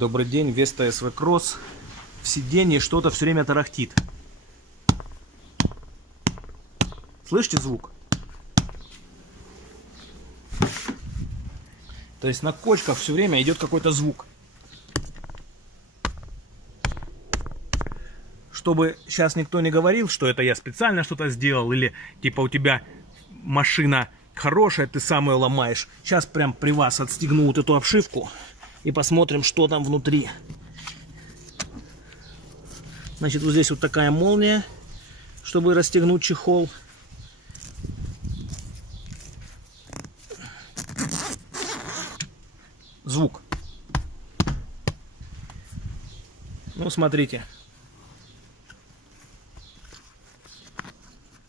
Добрый день, Веста SV Cross. В сиденье что-то все время тарахтит. Слышите звук? То есть на кочках все время идет какой-то звук. Чтобы сейчас никто не говорил, что это я специально что-то сделал, или типа у тебя машина хорошая, ты сам ее ломаешь. Сейчас прям при вас отстегну вот эту обшивку и посмотрим, что там внутри. Значит, вот здесь вот такая молния, чтобы расстегнуть чехол. Звук. Ну, смотрите.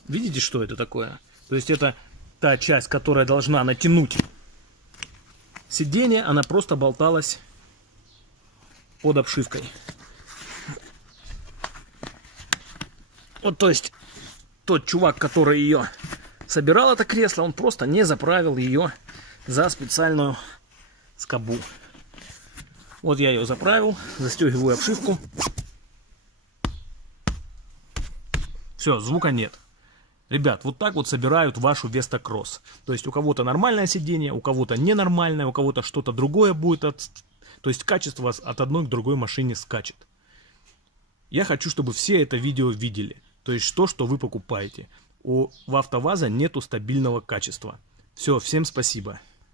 Видите, что это такое? То есть это та часть, которая должна натянуть сиденье, она просто болталась под обшивкой. Вот, то есть тот чувак, который ее собирал, это кресло, он просто не заправил ее за специальную скобу. Вот я ее заправил, застегиваю обшивку. Все, звука нет. Ребят, вот так вот собирают вашу Vesta Cross. То есть у кого-то нормальное сиденье, у кого-то ненормальное, у кого-то что-то другое будет. То есть качество от одной к другой машине скачет. Я хочу, чтобы все это видео видели. То есть то, что вы покупаете. У АвтоВАЗа нету стабильного качества. Все, всем спасибо.